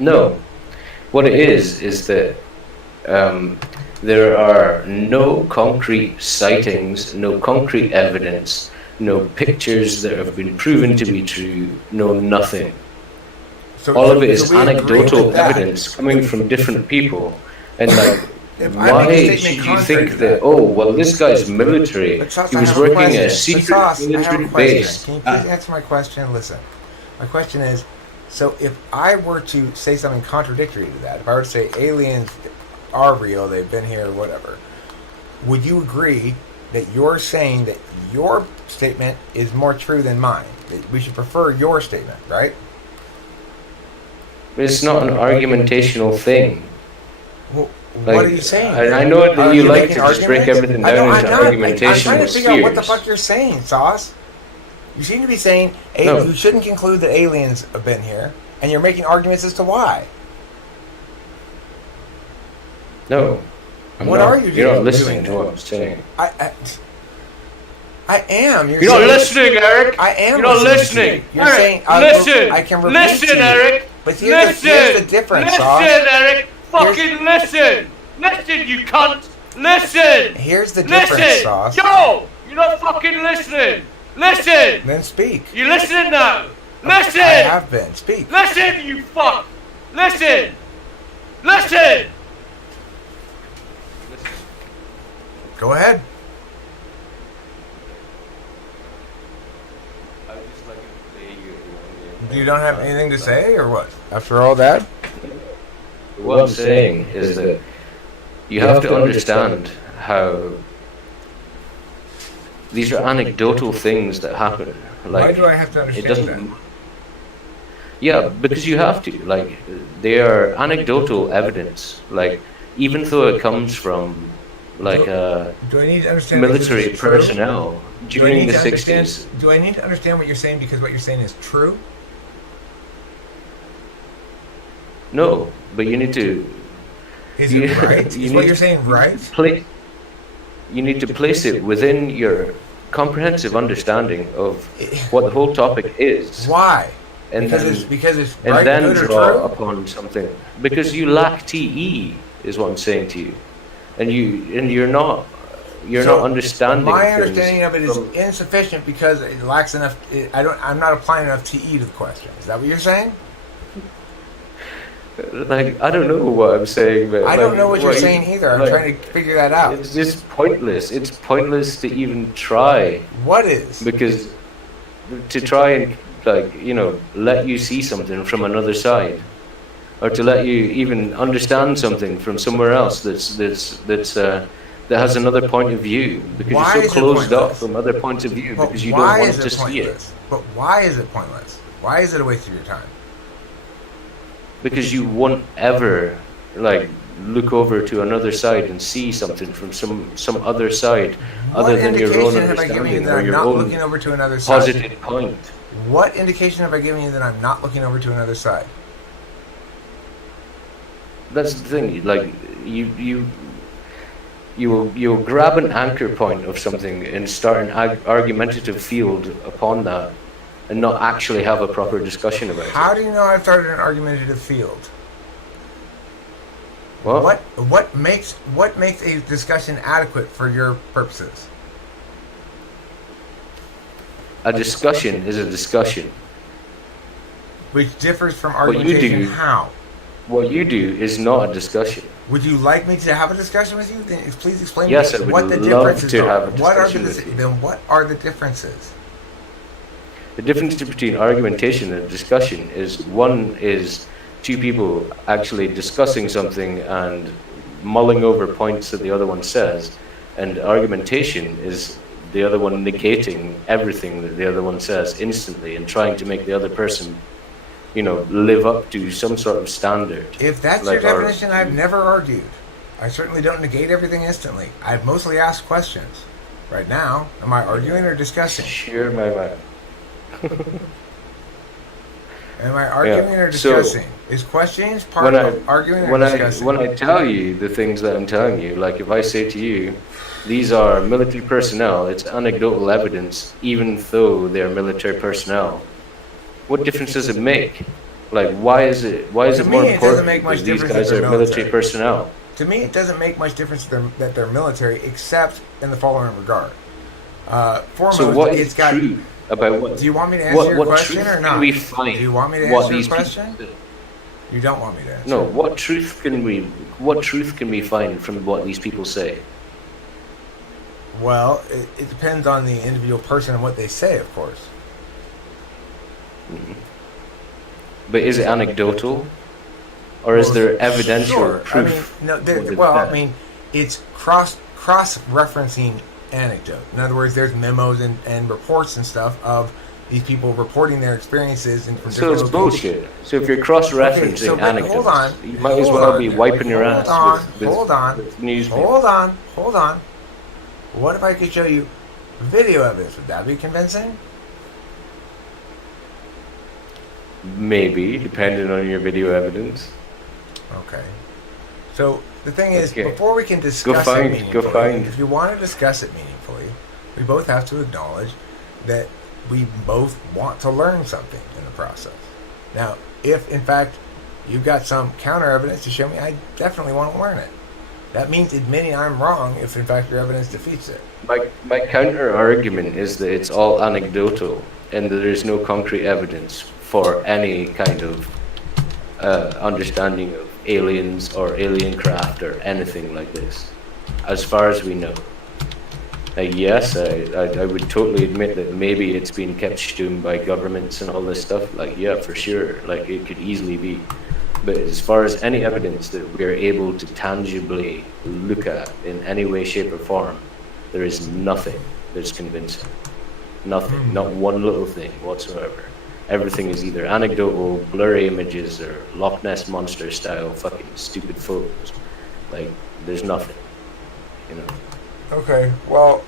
No. What it is that there are no concrete sightings, no concrete evidence, no pictures that have been proven to be true, no nothing. So, all of it is we agree anecdotal with that. evidence coming from different people. And like, If I why make a should statement you contrary think to that, oh, well, this guy's military, But Sauce, he I was have a working at a question. secret But Sauce, I have military a question. base? Can you please answer my question? Listen, my question is, so if I were to say something contradictory to that, if I were to say aliens are real, they've been here, whatever, would you agree that you're saying that your statement is more true than mine? That we should prefer your statement, right? It's not an argumentational thing. Well, Like, what are you saying? I know that you like to making just break arguments? everything I know, down I'm into not. I'm argumentational trying to figure out what the spheres. fuck you're saying, Sauce. You seem to be saying No. you shouldn't conclude that aliens have been here, and you're making arguments as to why. No. What are you You're doing? not listening to what I'm saying. I am. You're not listening, Eric. I am. You're not listening. listening. You're Eric, saying listen. I can repeat Listen, to you. Eric. But here's the difference, Listen, Sauce. Eric. Fucking listen. Listen, you cunt. Listen. Here's the difference, Listen. Sauce. Yo, you're not fucking listening. Listen. Then speak. You listening now? Listen. I have been. Speak. Listen, you fuck. Listen. Listen. Go ahead. You don't have anything to say, or what? After all that? What I'm saying is that you have to understand how these are anecdotal things that happen. Like, Why do I have to understand that? Yeah, because you have to. Like, they are anecdotal evidence. Like, even though it comes from like Do I need to understand military that this is true? personnel during the 60s. Do I need to understand what you're saying because what you're saying is true? No, but you need to. Is it right? Is what you're saying right? You need to place it within your comprehensive understanding of what the whole topic is. Why? And because it's and right, then good, or draw true? upon something. Because you lack TE, is what I'm saying to you, and you're not understanding. My things understanding of it is from- insufficient because it lacks enough. I'm not applying enough TE to the question. Is that what you're saying? Like, I don't know what I'm saying, but I don't know what you're saying either. I'm like, trying to figure that out. It's just pointless. It's pointless to even try, What is? because to try and, like, let you see something from another side, or to let you even understand something from somewhere else that has another point of view, because Why you're is so it closed pointless? off from other points of view, But because you don't why want is to it see it. pointless? But why is it pointless? Why is it a waste of your time? Because you won't ever, like, look over to another side and see something from some other side, other than your own indication have I given you understanding that or I'm your not own looking over to another side? positive point. What indication have I given you that I'm not looking over to another side? That's the thing. Like, you'll grab an anchor point of something and start an argumentative field upon that, and not actually have a proper discussion about it. How do you know I've started an argumentative field? Well, What makes a discussion adequate for your purposes? a discussion is a discussion. Which differs from What you argumentation. do- How? What you do is not a discussion. Would you like me to have a discussion with you? Then please explain Yes, to I me would what the love differences to are. have a What are discussion the with you. then what are the differences? The difference between argumentation and discussion is, one is two people actually discussing something and mulling over points that the other one says, and argumentation is the other one negating everything that the other one says instantly and trying to make the other person, live up to some sort of standard. If that's Like your our- definition, I've never argued. I certainly don't negate everything instantly. I've mostly asked questions. Right now, am I arguing or discussing? Sure, my man. Am I arguing or So, discussing? Is questions part of arguing or discussing? When I tell you the things that I'm telling you, like if I say to you, these are military personnel, it's anecdotal evidence, even though they're military personnel. What difference does it make? Like, why is it more it doesn't make important much that these difference guys that are they're military military. personnel? To me, it doesn't make much difference that they're military, except in the following regard. Foremost, So what is it's got. true about what? Do you want me to answer your question truth or not? can we find? Do you want me to What answer your these question? people? You don't want me to answer. No. What truth can we find from what these people say? Well, it depends on the individual person and what they say, of course. But is it anecdotal, or is there evidential Sure. proof? I mean, it's cross-referencing anecdote. In other words, there's memos and reports and stuff of these people reporting their experiences. So it's bullshit. So if you're cross-referencing anecdotes, hold on, you might as well be wiping your ass with newspaper. Hold on. What if I could show you video evidence? Would that be convincing? Maybe, depending on your video evidence. Okay. So the thing is, Okay. before we can discuss it meaningfully, find. if you want to discuss it meaningfully, we both have to acknowledge that we both want to learn something in the process. Now, if in fact you've got some counter evidence to show me, I definitely want to learn it. That means admitting I'm wrong if in fact your evidence defeats it. My counter argument is that it's all anecdotal and that there's no concrete evidence for any kind of understanding of aliens or alien craft or anything like this, as far as we know. Yes, I would totally admit that maybe it's been kept stum by governments and all this stuff. Like, yeah, for sure. Like, it could easily be. But as far as any evidence that we're able to tangibly look at in any way, shape, or form, there is nothing that's convincing. Nothing. Not one little thing whatsoever. Everything is either anecdotal, blurry images, or Loch Ness Monster style fucking stupid photos. Like, there's nothing. You know. Okay, well,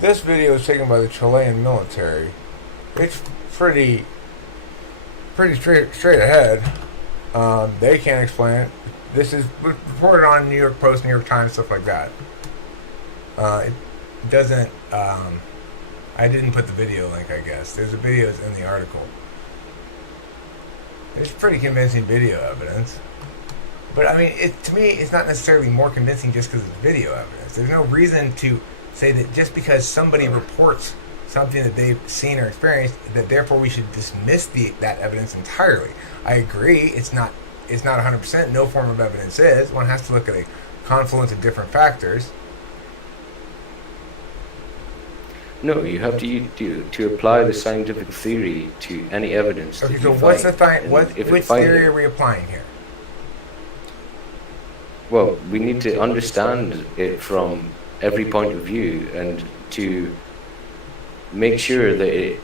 this video is taken by the Chilean military. It's pretty straight ahead. They can't explain it. This is reported on New York Post, New York Times, stuff like that. It doesn't. I didn't put the video link, I guess. There's a video in the article. It's pretty convincing video evidence. But I mean, to me, it's not necessarily more convincing just because it's video evidence. There's no reason to say that just because somebody reports something that they've seen or experienced, that therefore we should dismiss that evidence entirely. I agree, it's not 100%. No form of evidence is. One has to look at a confluence of different factors. No, you have to apply the scientific theory to any evidence. Okay, that so you what's find. which theory are we applying here? Well, we need to understand it from every point of view and to make sure that it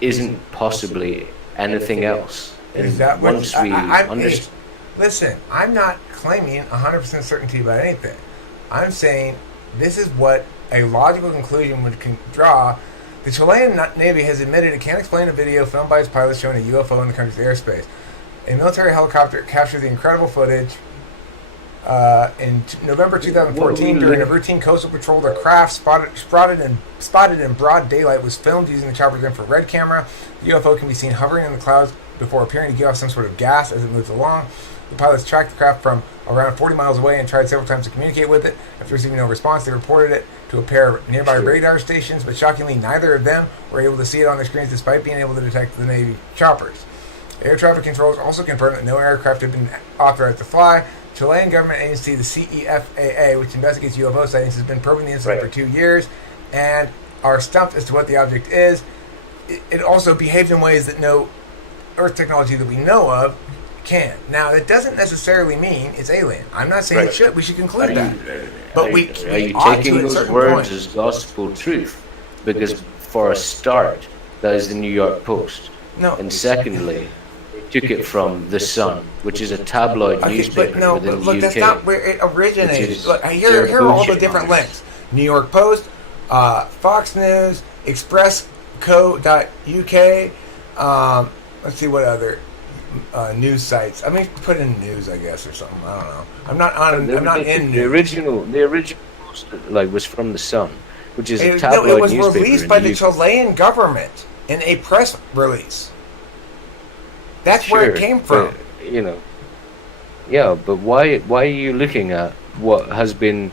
isn't possibly anything else. Is that once we understand? Listen, I'm not claiming 100% certainty about anything. I'm saying this is what a logical conclusion would draw. The Chilean Navy has admitted it can't explain a video filmed by its pilots showing a UFO in the country's airspace. A military helicopter captured the incredible footage in November 2014 during a routine coastal patrol. The craft spotted in broad daylight was filmed using the chopper's infrared camera. The UFO can be seen hovering in the clouds before appearing to give off some sort of gas as it moves along. The pilots tracked the craft from around 40 miles away and tried several times to communicate with it. After receiving no response, they reported it to a pair of nearby radar stations, but shockingly, neither of them were able to see it on their screens despite being able to detect the Navy choppers. Air traffic controllers also confirmed that no aircraft had been authorized to fly. Chilean government agency, the CEFAA, which investigates UFO sightings, has been probing the incident for 2 years and are stumped as to what the object is. It also behaves in ways that no Earth technology that we know of can. Now, that doesn't necessarily mean it's alien. I'm not saying it should. We should conclude that. But we are you ought taking to at those certain words point. as gospel truth? Because for a start, that is the New York Post. No. And secondly, they took it from The Sun, which is a tabloid newspaper but no, within but look, the UK. that's not where it originated. Look, here they're are all the bullshit different mouths. links. New York Post, Fox News, expressco.uk. Let's see what other news sites. I mean, put in news, I guess, or something. I don't know. I'm not in the news. original post was from The Sun, which is a No, tabloid it was newspaper released in by the the UK. Chilean government in a press release. That's where it came from. But, you know, yeah, but why are you looking at what has been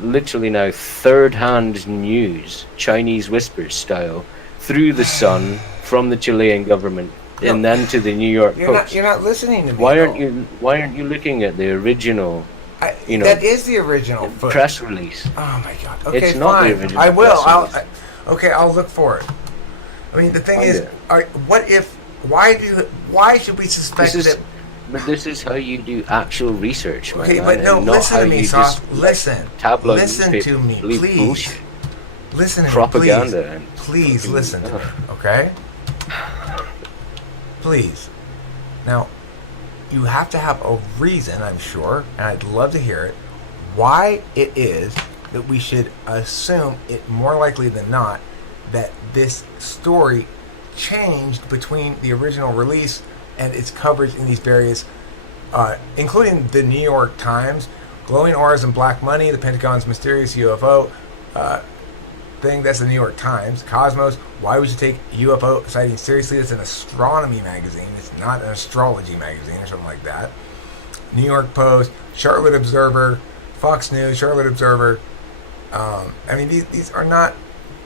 literally now third-hand news, Chinese whispers style, through the sun from the Chilean government, and then to the New York Post? You're not listening to me. Why aren't you looking at the original? That is the original press release. Oh my god. Okay, it's fine. not the original. I will. Okay, I'll look for it. I mean, the thing is, what if? Why should we suspect that? But this is how you do actual research, man. Okay, but no, listen to me, Sauce. Listen. Tabloid Listen to me, please. Bullshit. Listen to propaganda me, please listen to me, okay? Please. Now, you have to have a reason, I'm sure, and I'd love to hear it, why it is that we should assume it more likely than not that this story changed between the original release and its coverage in these various, including the New York Times, glowing auras and black money, the Pentagon's mysterious UFO thing. That's the New York Times. Cosmos, why would you take UFO sightings seriously? It's an astronomy magazine. It's not an astrology magazine or something like that. New York Post, Charlotte Observer, Fox News, Charlotte Observer. I mean, these are not.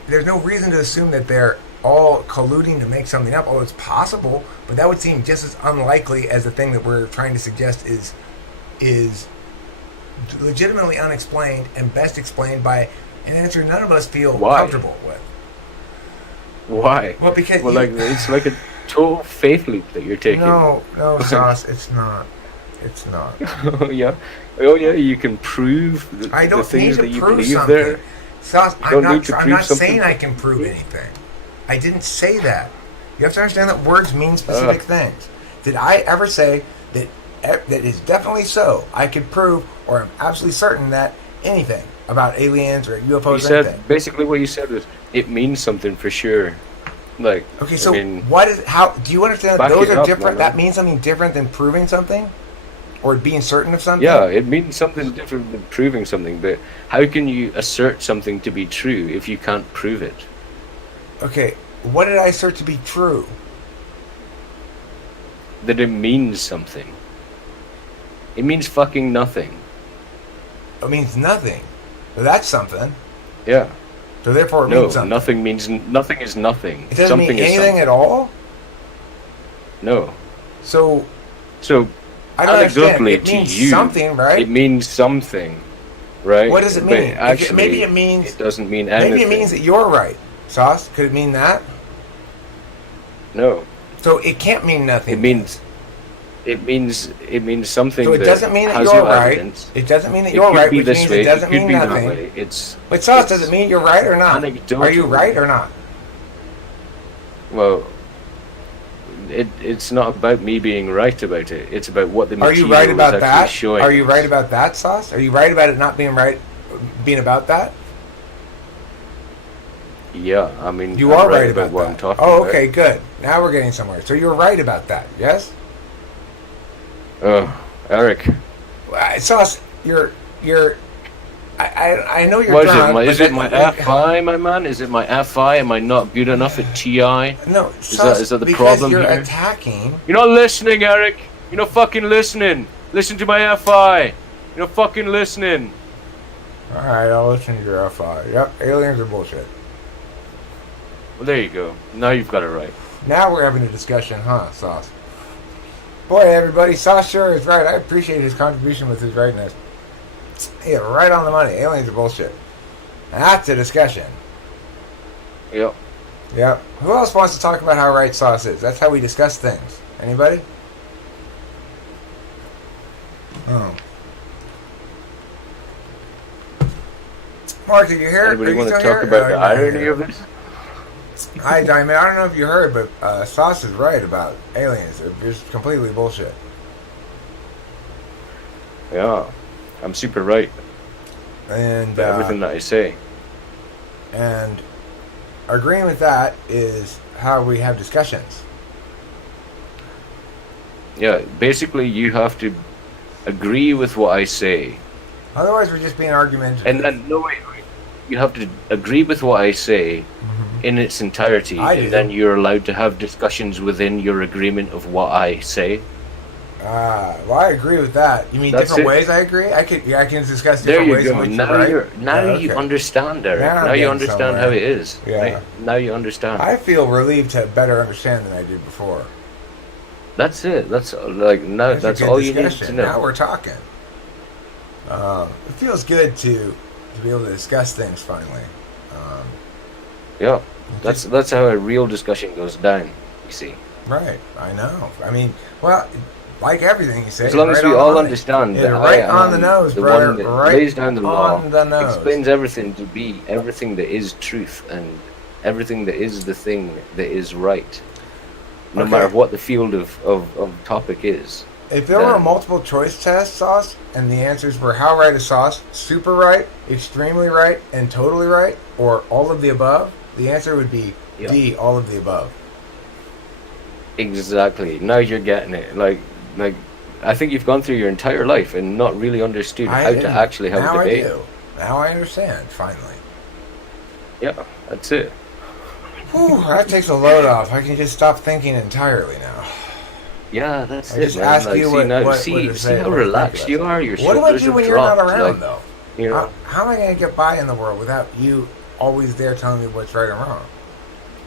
There's no reason to assume that they're all colluding to make something up. Although it's possible, but that would seem just as unlikely as the thing that we're trying to suggest is legitimately unexplained and best explained by an answer none of us feel comfortable with. Why? Well, because it's like a total faith leap that you're taking. No, Sauce, it's not. It's not. Oh yeah, you can prove the things that you believe something. There. Sauce, I'm not saying I can prove anything. I didn't say that. You have to understand that words mean specific things. Did I ever say that is definitely so? I could prove, or I'm absolutely certain that anything about aliens or UFOs. You said basically what you said was it means something for sure. Like, okay, so how do you understand that those are different? That means something different than proving something, or being certain of something. Yeah, it means something different than proving something. But how can you assert something to be true if you can't prove it? Okay, what did I assert to be true? That it means something. It means fucking nothing. It means nothing. So that's something. Yeah. So therefore it means something. Nothing is nothing. It doesn't mean anything at all? No. So I don't understand. It means something, right? It means something, right? What does it mean? Actually, maybe it means... It doesn't mean anything. Maybe it means that you're right. Sauce, could it mean that? No. So it can't mean nothing. It means something. So it doesn't mean that you're right. It doesn't mean that you're right, which means it doesn't mean nothing. But Sauce, does it mean you're right or not? Are you right or not? Well, it's not about me being right about it. It's about what the material is actually showing. Are you right about that? Are you us. Right about that, Sauce? Are you right about it not being right, being about that? Yeah, I mean, you are right about what that. I'm talking about. Oh, okay, good. Now we're getting somewhere. So you're right about that, yes? Eric. Sauce, you're. I know you're. What drunk, is it? My FI, my man? Is it my FI? Am I not good enough at TI? No, Sauce, is that the problem you're here? Attacking. You're not listening, Eric. You're not fucking listening. Listen to my FI. You're not fucking listening. All right, I'll listen to your FI. Yep, aliens are bullshit. Well, there you go. Now you've got it right. Now we're having a discussion, huh, Sauce? Boy, everybody, Sauce sure is right. I appreciate his contribution with his rightness. Yeah, right on the money. Aliens are bullshit. And that's a discussion. Yep. Yep. Who else wants to talk about how right Sauce is? That's how we discuss things. Anybody? Oh. Mark, are you here? Anybody want to talk about the irony of this? Hi, Diamond. I don't know if you heard, but Sauce is right about aliens. They're just completely bullshit. Yeah, I'm super right. And everything that I say. And agreeing with that is how we have discussions. Yeah, basically you have to agree with what I say. Otherwise, we're just being argumentative. And then, no, wait. You have to agree with what I say, in its entirety, I do. and then you're allowed to have discussions within your agreement of what I say. Well, I agree with that. You mean That's different it. ways? I agree. I can discuss There different you ways in go. which Now you're right. you Okay. understand, Eric. Now I'm Now you getting understand somewhere. how it is. Yeah. Right? Now you understand. I feel relieved to better understand than I did before. That's it. That's like now. That's a That's good all you need discussion. to know. Now we're talking. It feels good to be able to discuss things finally. Yeah, that's how a real discussion goes down. You see, Right. I know. I mean, well, like everything you say, as long as right we on the all money. understand Yeah, that right I on am the nose, the brother. one that Right lays down the law, on the nose. explains everything to be everything that is truth and everything that is the thing that is right, no Okay. matter what the field of topic is. If there were a Then- multiple choice test, Sauce, and the answers were how right is Sauce, super right, extremely right, and totally right, or all of the above, the answer would be Yeah. D, all of the above. Exactly. Now you're getting it. Like I think you've gone through your entire life and not really understood how to didn't. actually have Now a debate. I do. Now I understand, finally. Yeah, that's it. Whew, that takes a load off. I can just stop thinking entirely now. Yeah, that's I it, just man. ask Like, you see, what- now, what see, to see say, how what to think relaxed about you it. are. Your What do I shoulders do have when you're not dropped, around, like, though? you know, How am I going to get by in the world without you always there telling me what's right and wrong?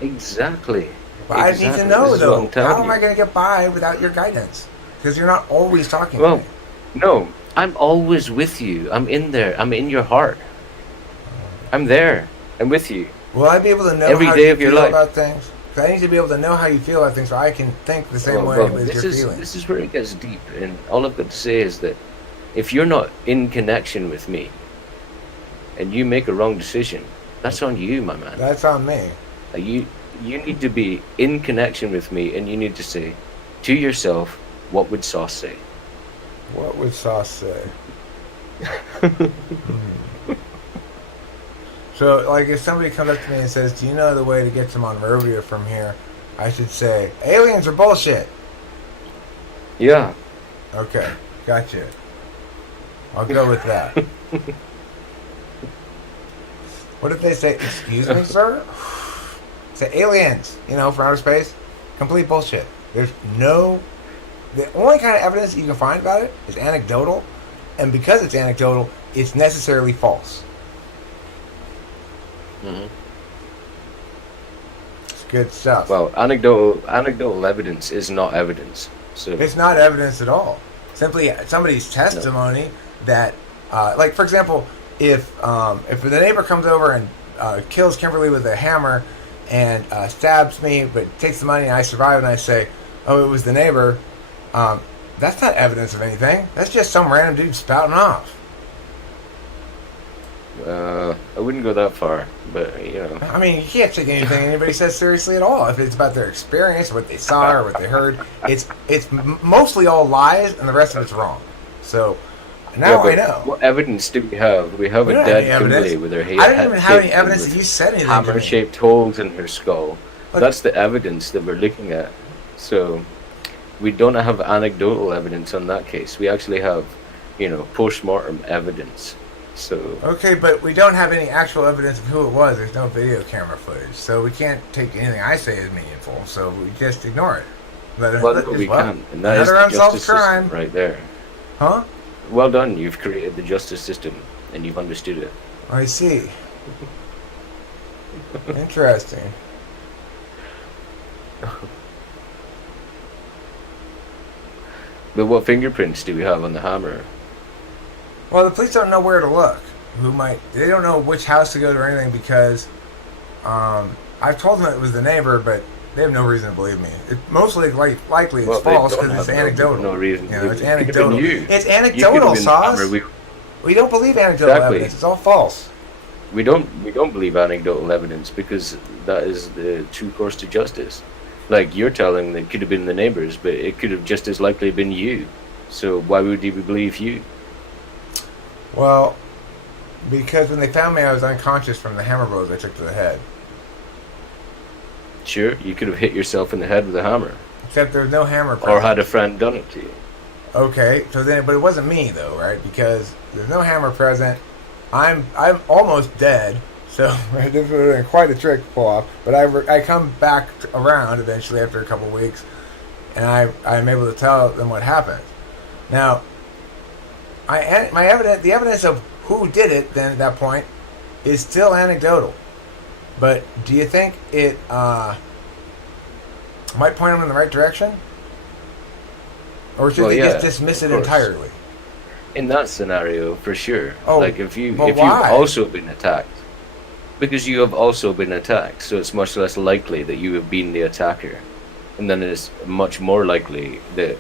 exactly. But I need Exactly. to know, This is what though. I'm telling How am you. I going to get by without your guidance? Because you're not always talking to Well, me. no, I'm always with you. I'm in there. I'm in your heart. I'm there. I'm with you. Will I be able to know every how day you of your feel life. about things? 'Cause I need to be able to know how you feel about things so I can think the same way with this your is feelings. this is where it gets deep, and all I've got to say is that if you're not in connection with me, and you make a wrong decision, that's on you, my man. That's on me. You need to be in connection with me, and you need to say to yourself, what would Sauce say? What would Sauce say? So, like, if somebody comes up to me and says, "Do you know the way to get to Monrovia from here?" I should say, "Aliens are bullshit." Yeah. Okay, gotcha. I'll go with that. What if they say, "Excuse me, sir"? Say aliens, from outer space. Complete bullshit. There's no. The only kind of evidence that you can find about it is anecdotal, and because it's anecdotal, it's necessarily false. Hmm. It's good stuff. Well, anecdotal evidence is not evidence. So It's not evidence at all. Simply somebody's testimony that, like for example, if the neighbor comes over and kills Kimberly with a hammer and stabs me, but takes the money and I survive, and I say, "Oh, it was the neighbor," that's not evidence of anything. That's just some random dude spouting off. I wouldn't go that far, but I mean, you can't take anything anybody says seriously at all. If it's about their experience, what they saw, or what they heard, it's mostly all lies, and the rest of it's wrong. So now I know. What evidence do we have? We have We a don't have any dead Kimberly evidence. with her head. I don't even have any taped evidence with that you said anything to me. hammer-shaped holes in her skull. Look- That's the evidence that we're looking at. So we don't have anecdotal evidence on that case. We actually have, post-mortem evidence. So Okay, but we don't have any actual evidence of who it was. There's no video camera footage, so we can't take anything I say as meaningful. So we just ignore it. well, no, we can, and that is another the unsolved justice crime, system right there. huh? Well done. You've created the justice system, and you've understood it. I see. Interesting. But what fingerprints do we have on the hammer? Well, the police don't know where to look. They don't know which house to go to or anything because I've told them it was the neighbor, but they have no reason to believe me. Likely it's Well, they false don't because it's have anecdotal. no reason to believe It's it. It could've been anecdotal. you. It's You could've anecdotal, been the hammer. Sauce. We don't believe anecdotal Exactly. evidence. It's all false. We don't believe anecdotal evidence because that is the true course to justice. Like you're telling, that it could have been the neighbors, but it could have just as likely been you. So why would we believe you? Well, because when they found me, I was unconscious from the hammer blows I took to the head. Sure, you could have hit yourself in the head with a hammer, Except there was no hammer present. or had a friend done it to you. Okay, but it wasn't me though, right? Because there's no hammer present. I'm almost dead, So this would have been quite a trick to pull off. But I come back around eventually after a couple of weeks, and I'm able to tell them what happened. Now, the evidence of who did it then at that point is still anecdotal. But do you think it might point them in the right direction? Or should they just dismiss it entirely? In that scenario, for sure. Oh, like if you've why? also been attacked, because you have also been attacked, so it's much less likely that you have been the attacker, and then it's much more likely that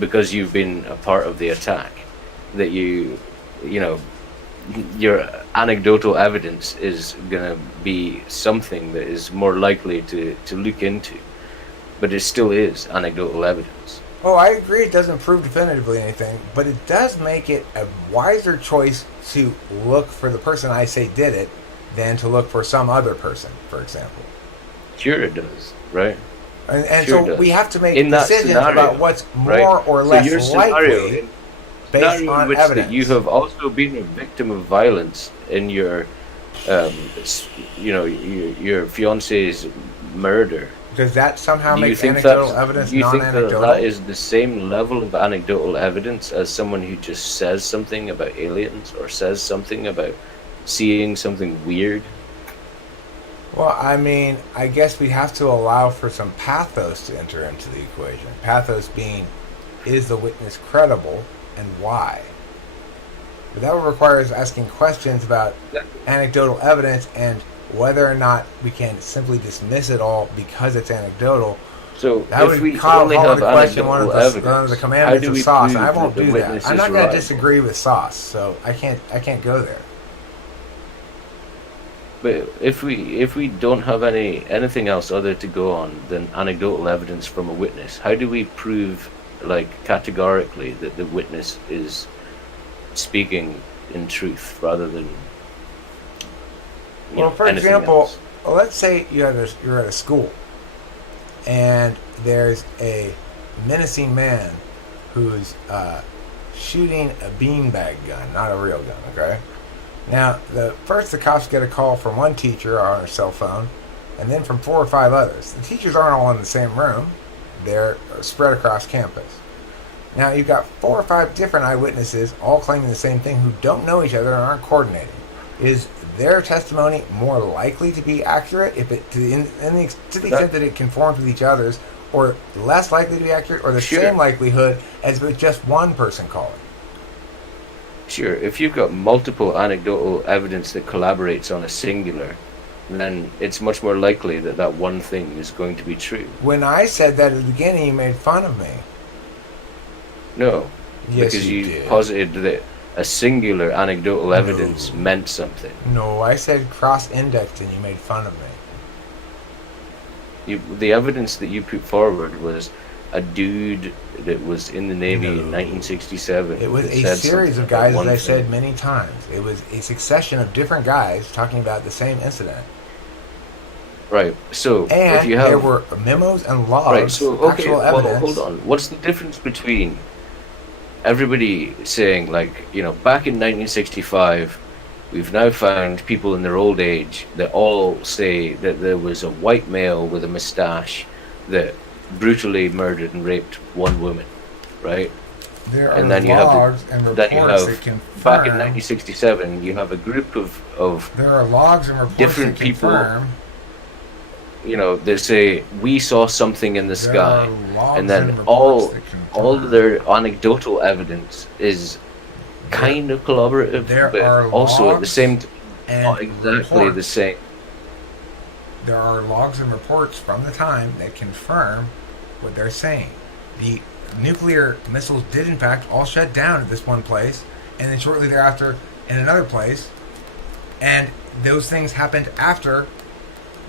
because you've been a part of the attack, that you know, your anecdotal evidence is gonna be something that is more likely to look into, but it still is anecdotal evidence. Oh, I agree it doesn't prove definitively anything, but it does make it a wiser choice to look for the person I say did it than to look for some other person, for example. Sure it does, right? And Sure so we have to make in decisions about what's more or less likely based on which evidence. that you have also been a victim of violence in your, your fiance's murder. Does that somehow Do you make think anecdotal evidence do you think non-anecdotal? that is the same level of anecdotal evidence as someone who just says something about aliens or says something about seeing something weird? Well, I mean, I guess we have to allow for some pathos to enter into the equation. Pathos being, is the witness credible and why? But that would require us asking questions about anecdotal evidence and whether or not we can simply dismiss it all because it's anecdotal. So that if would we call only into have question one of evidence, the commandments of Sauce, and I won't do that. witness I'm is not going to reliable? disagree with Sauce, so I can't go there. But if we don't have anything else other to go on than anecdotal evidence from a witness, how do we prove, like, categorically that the witness is speaking in truth rather than For example, let's say you're at a school and there's a menacing man who's shooting a beanbag gun, not a real gun, okay? Now, the cops get a call from one teacher on her cell phone, and then from 4 or 5 others. The teachers aren't all in the same room. They're spread across campus. Now, you've got 4 or 5 different eyewitnesses all claiming the same thing who don't know each other and aren't coordinating. Is their testimony more likely to be accurate to the extent that it conforms with each other's, or less likely to be accurate, or the same likelihood as with just one person calling? Sure, if you've got multiple anecdotal evidence that collaborates on a singular, then it's much more likely that that one thing is going to be true. When I said that at the beginning, you made fun of me. No, yes, because you you posited that a singular anecdotal evidence meant something. No, I said cross-indexed and you made fun of me. The evidence that you put forward was a dude that was in the Navy in 1967. It was a series of guys, as I said many times. It was a succession of different guys talking about the same incident. Right. So and if you have, there were memos and logs, right, so, okay, actual evidence. Well, hold on. What's the difference between everybody saying, like, back in 1965, we've now found people in their old age that all say that there was a white male with a mustache that brutally murdered and raped one woman, right? There and are then logs and reports that confirm. Back in 1967, you have a group of there are logs and reports different that confirm. People. They say we saw something in the sky, and then all of their anecdotal evidence is kind of corroborative, but also at the same time, not exactly the same. There are logs and reports from the time that confirm what they're saying. The nuclear missiles did in fact all shut down at this one place, and then shortly thereafter in another place, and those things happened after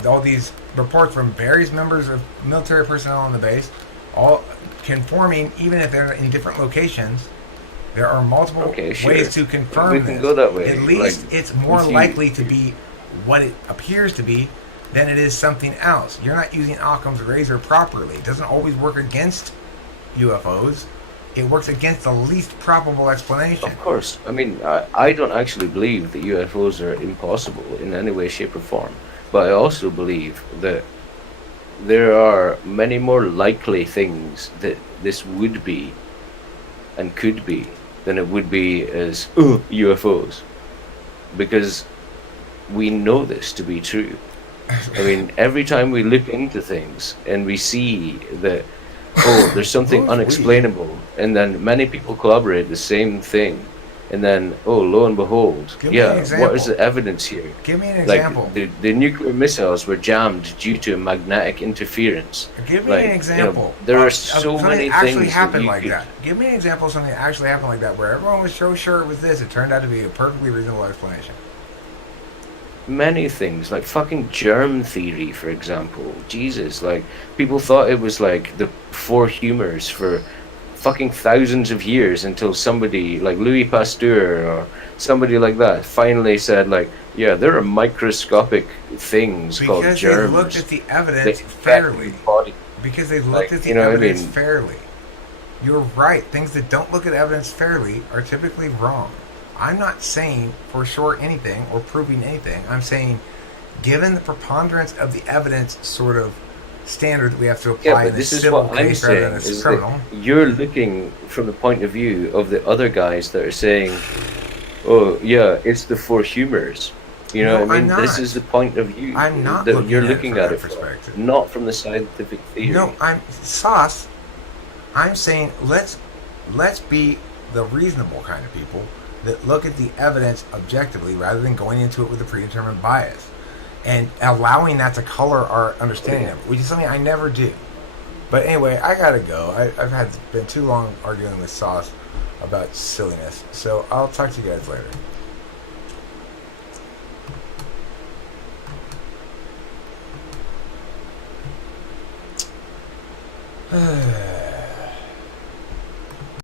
all these reports from various members of military personnel on the base, all conforming, even if they're in different locations. There are multiple ways to confirm this. We can go that way. At least it's more likely to be what it appears to be than it is something else. You're not using Occam's razor properly. It doesn't always work against UFOs. It works against the least probable explanation. Of course. I mean, I don't actually believe that UFOs are impossible in any way, shape, or form. But I also believe that there are many more likely things that this would be and could be than it would be as UFOs. Because we know this to be true. I mean, every time we look into things and we see that, there's something unexplainable, and then many people corroborate the same thing, and then, lo and behold, what is the evidence here? Give me an example. The nuclear missiles were jammed due to magnetic interference. Give me an example. There are so many things happened like that. Give me an example of something that actually happened like that, where everyone was so sure it was this, it turned out to be a perfectly reasonable explanation. Many things, like fucking germ theory, for example. Jesus, like, people thought it was like the four humors for fucking thousands of years until somebody like Louis Pasteur or somebody like that finally said, like, yeah, there are microscopic things called germs. Because they looked at the evidence fairly. Because they looked at the evidence fairly. You're right. Things that don't look at evidence fairly are typically wrong. I'm not saying for sure anything or proving anything. I'm saying, given the preponderance of the evidence sort of standard that we have to apply in a civil case rather than a criminal. You're looking from the point of view of the other guys that are saying, oh, yeah, it's the four humors. You know what I mean? This is the point of view I'm not that you're looking at it perspective. from, not from the scientific theory. No, I'm saying let's be the reasonable kind of people that look at the evidence objectively rather than going into it with a predetermined bias and allowing that to color our understanding of it, which is something I never do. But anyway, I gotta go. I've been too long arguing with Sauce about silliness, so I'll talk to you guys later.